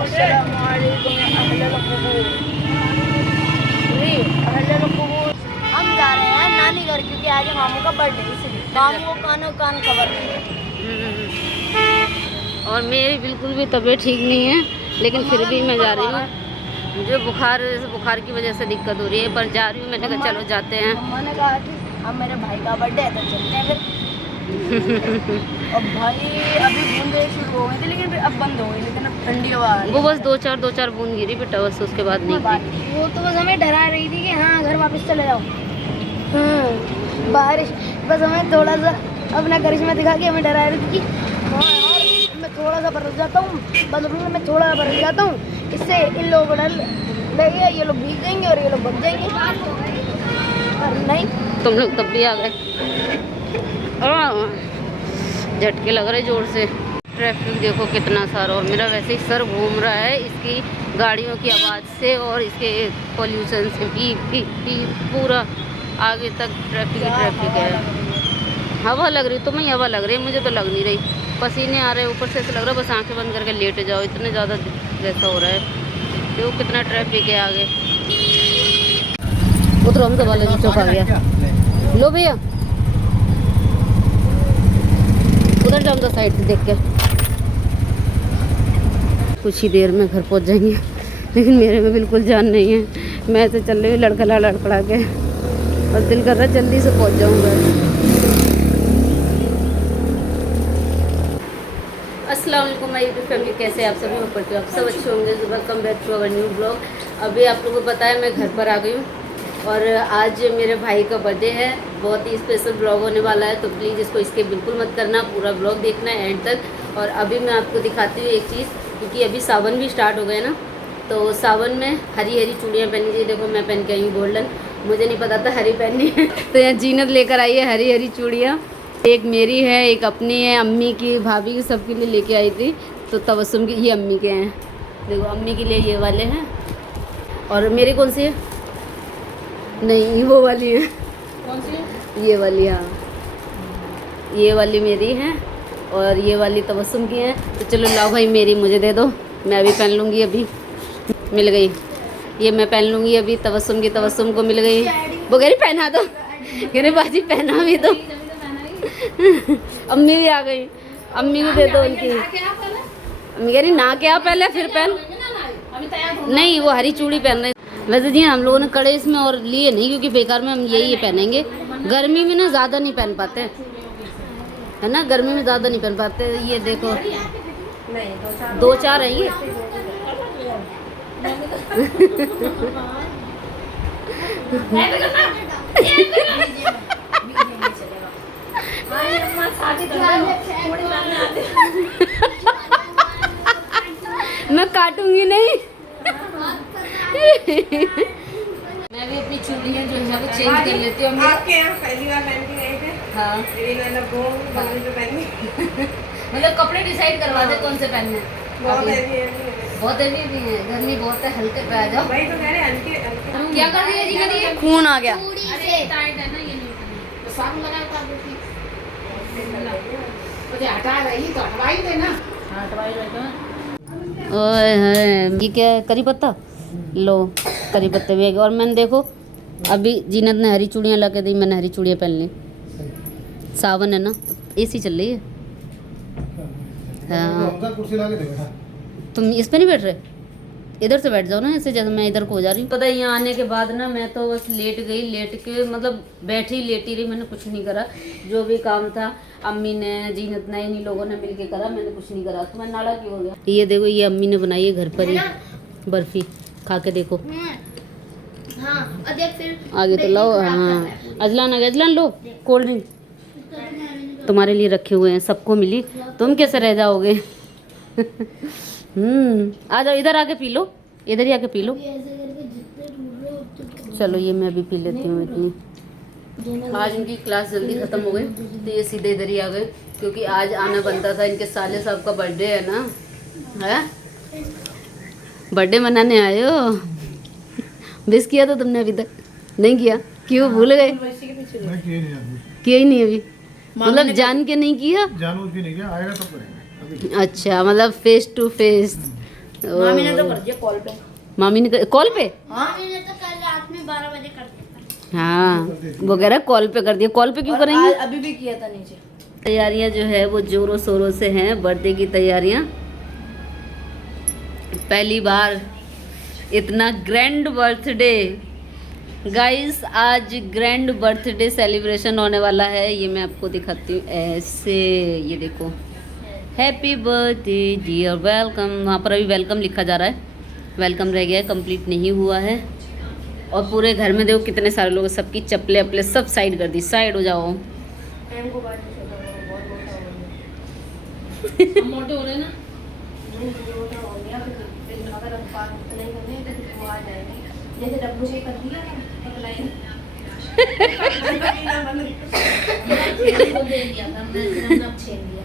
हम जा रहे हैं नानी घर क्योंकि आज मामू का बर्थडे इसलिए मामू को कान खबर नहीं है। और मेरी बिल्कुल भी तबीयत ठीक नहीं है, लेकिन फिर भी मैं जा रही हूँ। मुझे बुखार की वजह से दिक्कत हो रही है, पर जा रही हूँ। मैंने कहा चलो जाते हैं। मम्मा ने कहा कि अब मेरे भाई का बर्थडे है तो चलते हैं फिर। अब भाई अभी बूंदे शुरू हो गई थी लेकिन फिर अब बंद हो गई, लेकिन अब ठंडी हवा आ रही है। वो बस दो चार बूंद गिरी बेटा, बस उसके बाद नहीं गिरी। वो तो बस हमें डरा रही थी कि हाँ घर वापस चले जाओ। बारिश बस हमें थोड़ा सा अपना करिश्मा दिखा के हमें डरा रही थी कि हाँ यार मैं थोड़ा सा बरस जाता हूँ, बदलूंगा मैं थोड़ा सा बरस जाता हूँ, इससे इन लोगों को डर लगेगा, ये लोग भीग जाएंगे और ये लोग बच जाएंगे। और नहीं तुम लोग तब भी आ गए। झटके लग रहे जोर से। ट्रैफिक देखो कितना सारा, और मेरा वैसे ही सर घूम रहा है इसकी गाड़ियों की आवाज़ से और इसके पोल्यूशन से। पी पूरा आगे तक ट्रैफिक है। हवा लग रही तुम्हें? हवा लग रही है, मुझे तो लग नहीं रही। पसीने आ रहे हैं ऊपर से, ऐसा लग रहा है बस आंखें बंद करके लेट जाओ, इतने ज़्यादा जैसा हो रहा है। देखो कितना ट्रैफिक है आगे। उधर हम वाले चौक आ गया। लो भैया उधर जाओ, उधर साइड से देख के। कुछ ही देर में घर पहुंच जाएंगे, लेकिन मेरे में बिल्कुल जान नहीं है। मैं तो चल रही हूँ लड़खड़ा के, बस दिल कर रहा है जल्दी से पहुंच जाऊँगा। अस्सलाम वालेकुम माय यूट्यूब फैमिली, कैसे आप सभी? ऊपर तो आप सब अच्छे होंगे। Welcome back to our new blog. अभी आप लोगों को पता है मैं घर पर आ गई हूँ और आज मेरे भाई का बर्थडे है। बहुत ही स्पेशल ब्लॉग होने वाला है, तो प्लीज़ इसको स्किप बिल्कुल मत करना, पूरा ब्लॉग देखना है एंड तक। और अभी मैं आपको दिखाती हूँ एक चीज़, क्योंकि अभी सावन भी स्टार्ट हो गए ना, तो सावन में हरी चूड़ियाँ पहनी चाहिए। देखो मैं पहन के आई हूँ गोल्डन, मुझे नहीं पता था हरी पहननी है तो यहाँ जीनत लेकर आई है हरी चूड़ियाँ। एक मेरी है, एक अपनी है, अम्मी की, भाभी की, सबके लिए लेके आई थी। तो तबस्सुम की, ये अम्मी के हैं। देखो अम्मी के लिए ये वाले हैं, और मेरी कौन सी है? नहीं वो वाली है। कौन सी? ये वाली, हाँ ये वाली मेरी है और ये वाली तबस्सुम की है। तो चलो लाओ भाई, मेरी मुझे दे दो, मैं अभी पहन लूँगी। अभी मिल गई, ये मैं पहन लूँगी अभी। तबस्सुम की, तबस्सुम को मिल गई। वो कह रही पहना दो, कह रही बाजी पहना भी दो। अम्मी भी आ गई, अम्मी को दे दो उनकी। अम्मी कह रही ना क्या पहले फिर पहन। नहीं वो हरी चूड़ी पहन रहे। वैसे जी हम लोगों ने कड़े इसमें और लिए नहीं, क्योंकि बेकार में हम यही पहनेंगे। गर्मी में ना ज़्यादा नहीं पहन पाते है ना, गर्मी में ज़्यादा नहीं पहन पाते। ये देखो दो चार है ये मैं काटूंगी नहीं मैं भी अपनी चूड़ियाँ जो है वो चेंज कर लेती हूँ। आपके यहाँ पहली बार पहन के गए थे? हाँ मतलब कपड़े डिसाइड करवा दे कौन से पहनने। बहुत हेवी भी है, गर्मी बहुत है, हल्के पे आ जाओ। भाई तो कह रहे हल्के क्या कर रही है जी? करिए खून आ गया। ओए ये क्या है? करी पत्ता लो, करी पत्ते भी। और मैंने देखो अभी जीनत ने हरी चूड़ियाँ ला के दी, मैंने हरी चूड़ियाँ पहन ली। सावन है ना, एसी चल रही है। हाँ तुम इस पे नहीं बैठ रहे? इधर से बैठ जाओ ना, ऐसे जैसे मैं इधर को हो जा रही हूँ। पता है यहाँ आने के बाद ना मैं तो बस लेट गई, लेट के मतलब लेटी रही। मैंने कुछ नहीं करा, जो भी काम था अम्मी ने, जीनत ने, इन्हीं लोगों ने मिलके करा, मैंने कुछ नहीं करा। तो मैं नाड़ा क्यों हो गया। ये देखो ये अम्मी ने बनाई है घर पर ही बर्फी, खा के देखो। हाँ फिर आगे तो लो। हाँ अजलान लो, कोल्ड ड्रिंक तुम्हारे लिए रखे हुए हैं, सबको मिली, तुम कैसे रह जाओगे। आ जाओ इधर आके पी लो, इधर ही आके पी लो। चलो ये मैं अभी पी लेती हूँ इतनी। आज इनकी क्लास जल्दी ख़त्म हो गई तो ये सीधे इधर ही आ गए, क्योंकि आज आना बनता था। इनके साले साहब का बर्थडे है ना, है बर्थडे मनाने आए हो। विश किया था तुमने? अभी तक नहीं किया, क्यों भूल गए? किया ही नहीं अभी, मतलब जान के नहीं किया, जानबूझ के नहीं किया, आएगा तो करेंगे। अच्छा मतलब फेस टू फेस। मामी ने तो कर दिया कॉल पे। मामी ने कॉल पे? हाँ मैंने तो कल रात में 12 बजे कर दिया। हाँ वो कह रहा कॉल पे कर दिया। कॉल पे क्यों करेंगे? अभी भी किया था नीचे। तैयारियां जो है वो जोरों शोरों से हैं, बर्थडे की तैयारियां। पहली बार इतना ग्रैंड बर्थडे गाइस, आज ग्रैंड बर्थडे सेलिब्रेशन होने वाला है। ये मैं आपको दिखाती हूँ ऐसे, ये देखो हैप्पी बर्थडे डियर वेलकम। वहाँ पर अभी वेलकम लिखा जा रहा है, वेलकम रह गया है, कंप्लीट नहीं हुआ है। और पूरे घर में देखो कितने सारे लोग, सबकी चप्पलें अपले सब साइड कर दी। साइड हो जाओ। मोटे हो रहे ना, जैसे डब्लू से कर दिया ना पतलाई दे दिया था मैंने, अब छेड़ दिया।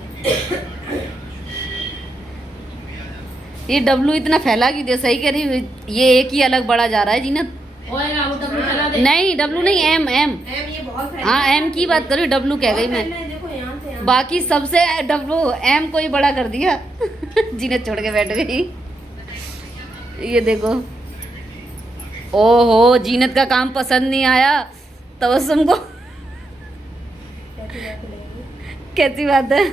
ये डब्लू इतना फैला क्यों दिया? सही कह रही हूँ, ये एक ही अलग बड़ा जा रहा है जीनत। ओएगा वो डब्लू फैला दे। नहीं डब्लू नहीं, एम एम। ये बहुत फैला। हाँ एम की बात करूँ, डब्लू कह गई मैं। देखो यहाँ से यहाँ। बाकी सबसे डब्लू, एम को ही बड़ा कर दिया। जीनत छोड़ के बैठ गई। ये देखो, ओहो जीनत का काम पसंद नहीं आया तबस्सुम को। कैसी बात है?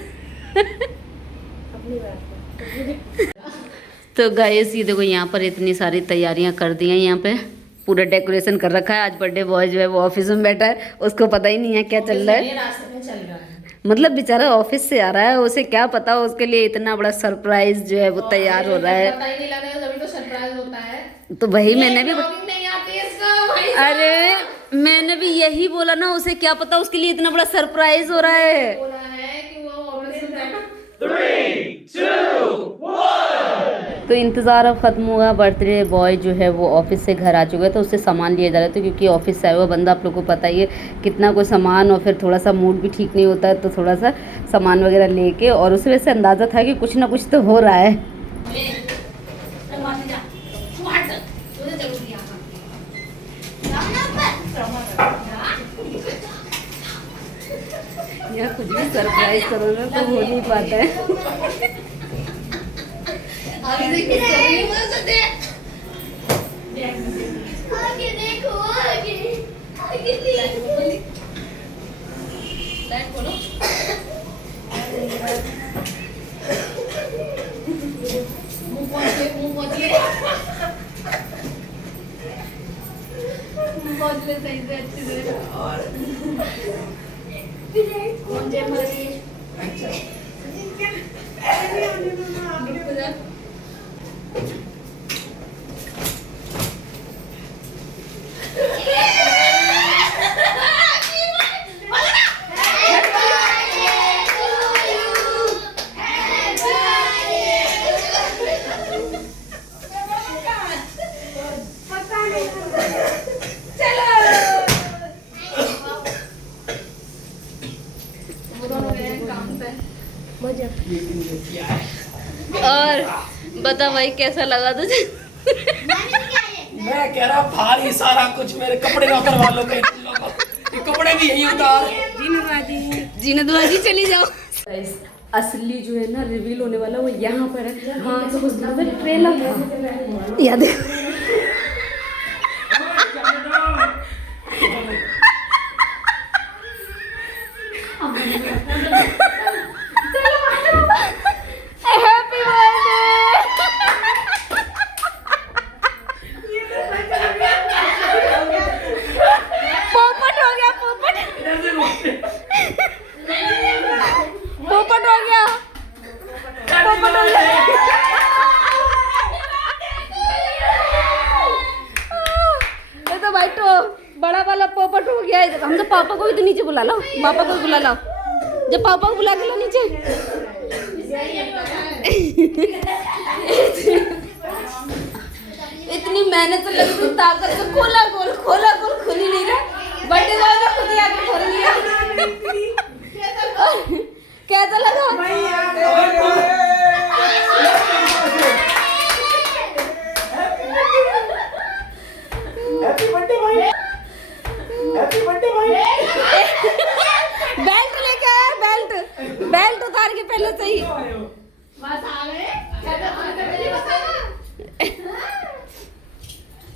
तो गाइस ये देखो यहाँ पर इतनी सारी तैयारियां कर दी हैं। यहाँ पे पूरा डेकोरेशन कर रखा है। आज बर्थडे बॉय जो है वो ऑफिस में बैठा है, उसको पता ही नहीं है क्या चल रहा है। रास्ते में चल रहा है। मतलब बेचारा ऑफिस से आ रहा है, उसे क्या पता उसके लिए इतना बड़ा सरप्राइज जो है वो तैयार हो रहा है। पता ही नहीं लगा, तभी तो सरप्राइज होता है। तो वही मैंने भी, नहीं आती है इसका भाई। अरे मैंने भी यही बोला ना, उसे क्या पता उसके लिए इतना बड़ा सरप्राइज हो रहा है। बोला है कि वो ऑफिस में 3, 2, 1. तो इंतज़ार अब ख़त्म हुआ। बर्थडे बॉय जो है वो ऑफिस से घर आ चुका है, तो उससे सामान लिया जा रहा है। तो क्योंकि ऑफिस से आया हुआ बंदा, आप लोग को पता ही है कितना कोई सामान, और फिर थोड़ा सा मूड भी ठीक नहीं होता है, तो थोड़ा सा सामान वगैरह लेके, और उसे वैसे अंदाज़ा था कि कुछ ना कुछ तो हो रहा है। यहाँ कुछ भी सरप्राइज करो ना तो हो नहीं पाता है। आगे देखो, आगे देखो। लाइट खोलो। मुंह पहुंच ले सही से, अच्छे से। और कौन से मरी? और बता भाई कैसा लगा तुझे? मैं कह रहा भारी सारा कुछ, मेरे कपड़े ना उतरवा लो कहीं तुम लोग, ये कपड़े भी यही उतार। जीनत बाजी चली जाओ। असली जो है ना रिवील होने वाला वो यहाँ पर है। हाँ तो उस ट्रेलर था, याद है? पोपट हो गया, पोपट हो गया। ये तो भाई तो बड़ा वाला पोपट हो गया। हम तो पापा को भी तो नीचे बुला लो, पापा को भी बुला लो, जब पापा को बुला के लो नीचे। इतनी मेहनत लगी हुई, ताकत से खोला खोल खुल ही नहीं रहा। बर्थडे बॉय ने खुद ही आके खोल लिया। कैसा लगा? हैप्पी बर्थडे भाई, हैप्पी बर्थडे भाई। बेल्ट लेके आया, बेल्ट उतार के पहले से ही। बस आ गए।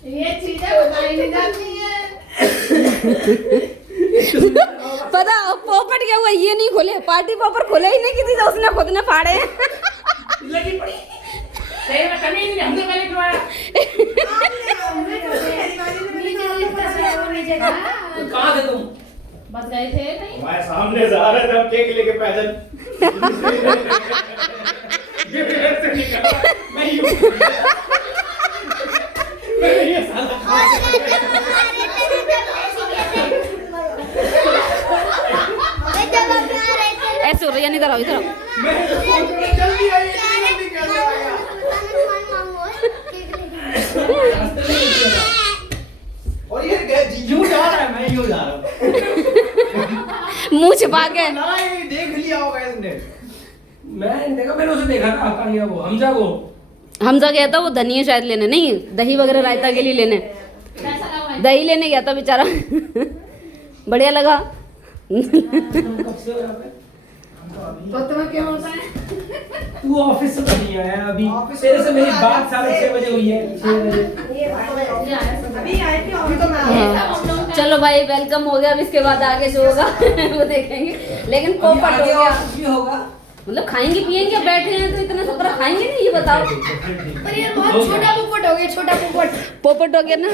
ये चीजें बताई नहीं जाती हैं। पता पोपट क्या हुआ, ये नहीं खोले, पार्टी पॉपर खोले ही नहीं किसी से, उसने खुद ने फाड़े। लगी पड़ी सही में कमी नहीं, हमने पहले करवाया। कहाँ थे तुम? बस गए थे कहीं। मैं सामने से आ रहा था केक लेके पैदल। ये मेरे से निकला, मैं यूं मैं ये साला ऐसे हो रही है, इधर आओ इधर आओ। मैं जल्दी आई, जल्दी कैसे आया? और ये यूं जा रहा है, मैं यूं जा रहा हूँ। मुंह छिपा के। नहीं देख लिया होगा इसने। मैं देखा, मैंने उसे देखा था, कहाँ गया वो हमजा को। हमजा गया था वो धनिया शायद लेने, नहीं दही वगैरह रायता के लिए लेने, दही लेने गया था बेचारा। बढ़िया लगा। तुम कब से हो यहाँ पे? तो तुम्हें क्या होता है? तू ऑफिस से तो नहीं आया अभी, तेरे से मेरी बात 6:30 बजे हुई है, 6 बजे। अभी आई थी, अभी तो मैं हाँ। चलो भाई वेलकम हो गया, अब इसके बाद आगे जो होगा वो देखेंगे। लेकिन पोपट हो गया, होगा मतलब खाएंगे पिएंगे, बैठे हैं तो इतना सब तरह खाएंगे नहीं, ये बताओ। पर ये बहुत छोटा पोपट हो गया, छोटा पोपट। पोपट हो गया ना,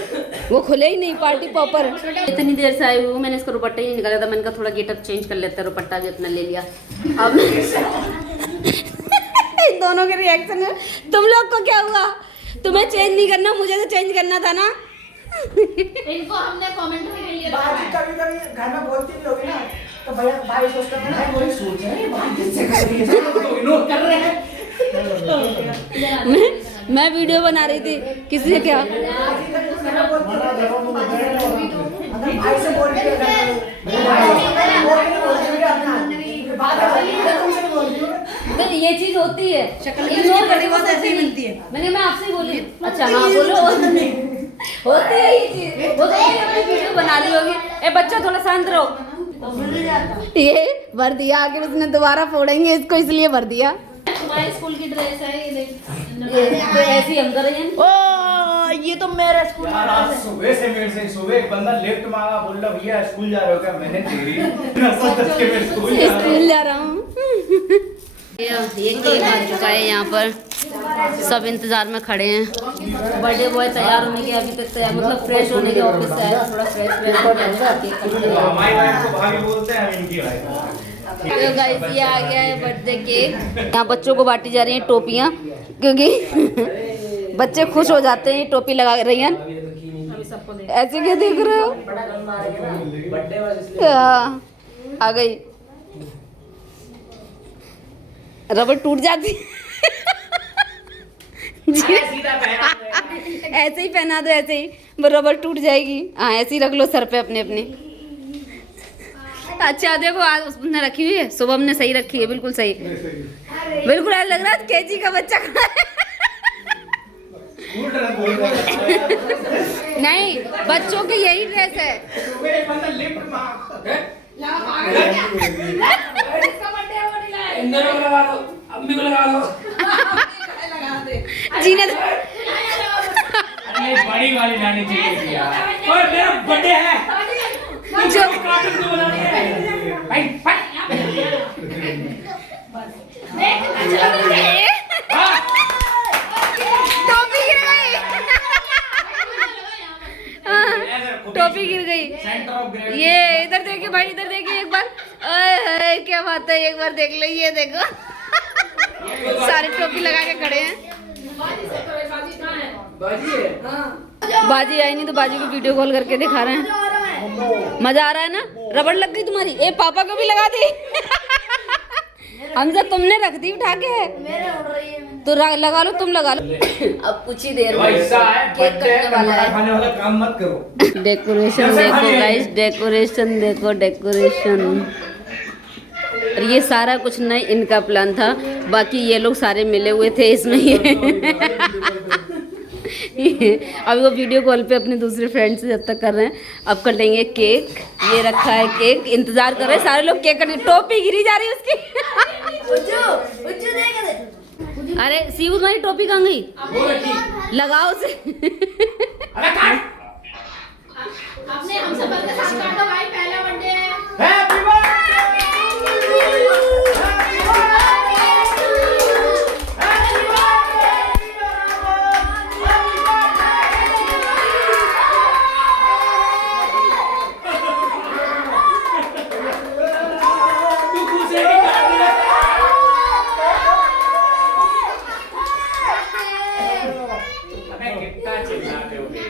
वो खुले ही नहीं, पार्टी पॉपर। इतनी देर से आई हूँ, मैंने इसका दुपट्टा ही नहीं निकाला था, मैंने कहा थोड़ा गेटअप चेंज कर लेते हैं, दुपट्टा भी अपना ले लिया। अब इन दोनों के रिएक्शन है। तुम लोग को क्या हुआ? तुम्हें चेंज नहीं करना, मुझे तो चेंज करना था ना। इनको हमने कमेंट में लिए बाजी कभी कभी घर में बोलती भी होगी ना, तो भैया भाई सोचता है भाई वही सोच रहे हैं, भाई किससे कर रही है, तो इग्नोर कर रहे हैं। मैं वीडियो बना रही थी, किसी से क्या? भाई से बोल रही है, तो ये चीज होती है, इग्नोर करने बहुत ऐसी मिलती है। मैं आपसे बोली, अच्छा हाँ बोलो। होती है ये चीज, वो तो अपनी वीडियो बना रही होगी। ए बच्चा थोड़ा शांत रहो। ये भर दिया, आगे उसने दोबारा फोड़ेंगे इसको, इसलिए भर दिया। तुम्हारे स्कूल की ड्रेस है ये तो ऐसी हम कर रहे हैं। ओ ये तो मेरा स्कूल यार आज सुबह से मेरे से सुबह एक बंदा लिफ्ट मांगा, बोल रहा भैया स्कूल जा रहे हो क्या? मैंने तेरी 10 के मैं स्कूल जा रहा हूँ। ये केक आ चुका है यहाँ पर, सब इंतजार में खड़े हैं। बर्थडे बॉय तैयार होने के अभी तक तैयार, मतलब फ्रेश होने के ऑफिस से आया, थोड़ा फ्रेश हमारी वाइफ को भाभी बोलते हैं, हम इनकी वाइफ। तो गाइस ये आ गया है बर्थडे केक। यहाँ बच्चों को बांटी जा रही हैं टोपियाँ, क्योंकि बच्चे खुश हो जाते हैं टोपी लगा रही हैं। ऐसे क्या देख रहे हो? हाँ, आ गई। रबड़ टूट जाती ऐसे ही पहना दो, ऐसे ही वो रबड़ टूट जाएगी। हाँ ऐसे ही रख लो सर पे अपने अपने। अच्छा देखो आज उसने रखी हुई है, शुभम ने सही रखी है, बिल्कुल सही, बिल्कुल ऐसा लग रहा है केजी का बच्चा खड़ा है। नहीं बच्चों की यही ड्रेस है। अम्मी को लगा लो। जीने अरे बड़ी वाली लानी चाहिए यार। और मेरा बर्थडे है, जो कार्टून क्यों बना रही है? भाई टोपी गिर गई। टोपी गिर गई। ये इधर देखिए भाई, इधर देखिए एक बार। अरे क्या बात है, एक बार देख लो, ये देखो सारे टोपी लगा के खड़े हैं। बाजी आई नहीं तो बाजी को वीडियो कॉल करके दिखा रहे हैं। मजा आ रहा है ना? रबड़ लग गई तुम्हारी? ए पापा को भी लगा दी। हमजा तुमने रख दी उठा के, तो लगा लो, तुम लगा लो। अब कुछ ही देर में केक कटने वाला है। खाने वाला काम मत करो। डेकोरेशन देखो गाइस, डेकोरेशन देखो, डेकोरेशन। और ये सारा कुछ नहीं इनका प्लान था, बाकी ये लोग सारे मिले हुए थे इसमें। अभी वो वीडियो कॉल पे अपने दूसरे फ्रेंड से जब तक कर रहे हैं, अब कर लेंगे केक। ये रखा है केक, इंतजार कर रहे हैं सारे लोग केक करने। टोपी गिरी जा रही है उसकी। अरे सीबू तुम्हारी टोपी कहाँ गई? लगाओ उसे। अबे काट अपने हम सफर के साथ काटो भाई, पहला बर्थडे है। हैप्पी बर्थडे तू खुद से ही काट रहा है। अबे कितना चिल्लाते हो बे।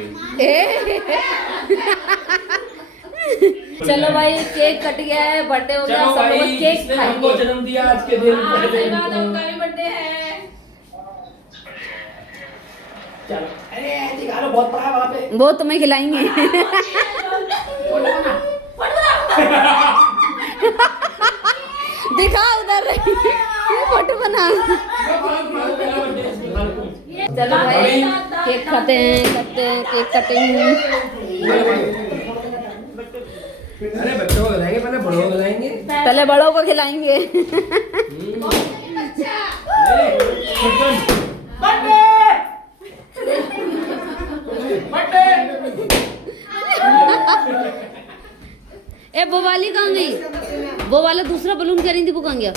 चलो भाई, केक कट गया है, बर्थडे हो गया, चलो सब भाई, लोग केक जिसने हमको खाएंगे। जन्म दिया आज के दिन हाँ, पहले सही बात है, दिन उनका भी बर्थडे है। चलो अरे दिखा लो बहुत बड़ा है वहां पे वो तुम्हें खिलाएंगे। दिखा उधर फोटो बना। चलो भाई, केक खाते हैं, करते हैं केक कटिंग। अरे बच्चों को खिलाएंगे, पहले बड़ों को खिलाएंगे। पहले बड़ों को खिलाएंगे। ए वो वाली कहाँ गई? वो वाला दूसरा बलून कह रही थी, वो कहाँ गया?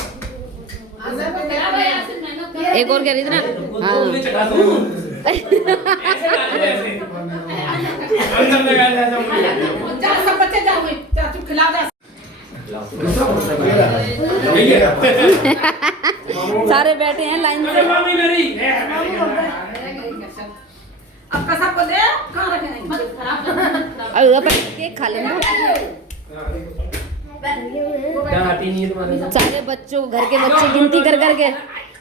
एक और कह रही थी ना। हाँ सब बच्चे जाओ चुप खिला दे सारे बैठे हैं लाइन से। मामी मेरी अब कसम को दे कहां रखे नहीं अरे उधर पर केक खा लेना। क्या आती नहीं है तुम्हारे साथ? सारे बच्चों, घर के बच्चे गिनती कर करके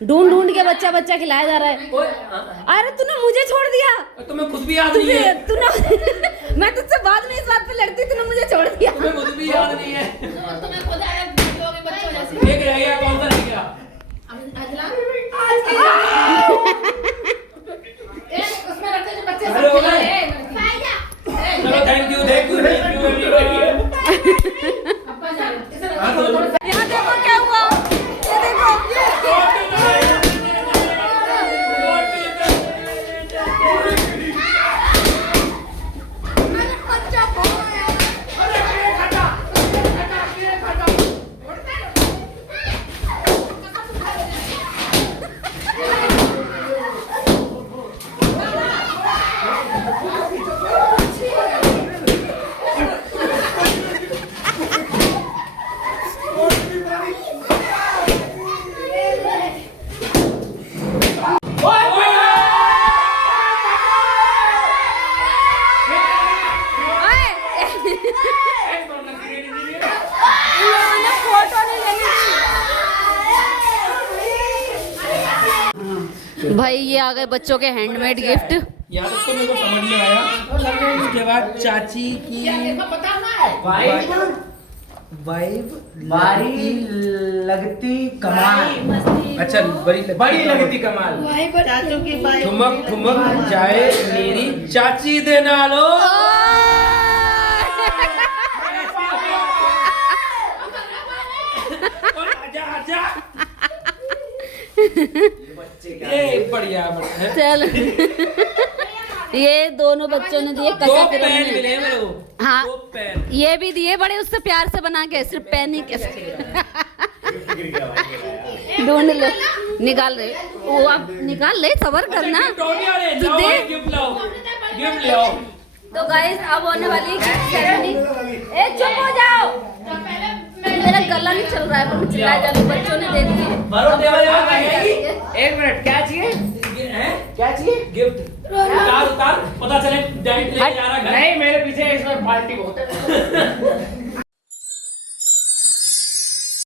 ढूंढ ढूंढ के बच्चा बच्चा खिलाया जा रहा है। अरे तूने मुझे छोड़ दिया। तुम्हें खुद भी याद नहीं है। तूने मैं तुझसे बाद में इस बात पे लड़ती, तूने मुझे छोड़ दिया। तुम्हें खुद भी याद नहीं है। तुम्हें खुद बच्चों जैसे। एक रह गया, कौन सा रह गया? उसमें रखते जो बच्चे अरे हो गए। चलो थैंक यू एवरीबॉडी। यहाँ देखो क्या हुआ, ये देखो। भाई ये आ गए बच्चों के हैंडमेड गिफ्ट। यहाँ तक तो मेरे को समझ में आया। उसके बाद चाची की वाइब बारी लगती कमाल अच्छा बड़ी लगती कमाल। ठुमक ठुमक जाए मेरी चाची देना लो। आजा आजा। ये बढ़िया बढ़िया। चल ये दोनों बच्चों ने दिए दो कसा पेन मिले मेरे को। हाँ दो पेन। ये भी दिए बड़े उससे प्यार से बना के, सिर्फ पेन ही कैसे ढूंढ ले, निकाल ले वो, अब निकाल ले, सबर करना। तू दे। गिफ्ट लाओ गिफ्ट लाओ। तो गाइस अब होने वाली सेरेमनी। ए चुप हो जाओ, मेरा गला नहीं चल रहा है, पर मैं चिल्ला जा रही हूँ। बच्चों ने दे दिए। एक मिनट क्या चाहिए क्या चाहिए गिफ्ट उतार उतार, पता चले डाइट ले जा रहा है। नहीं मेरे पीछे इसमें पार्टी बहुत है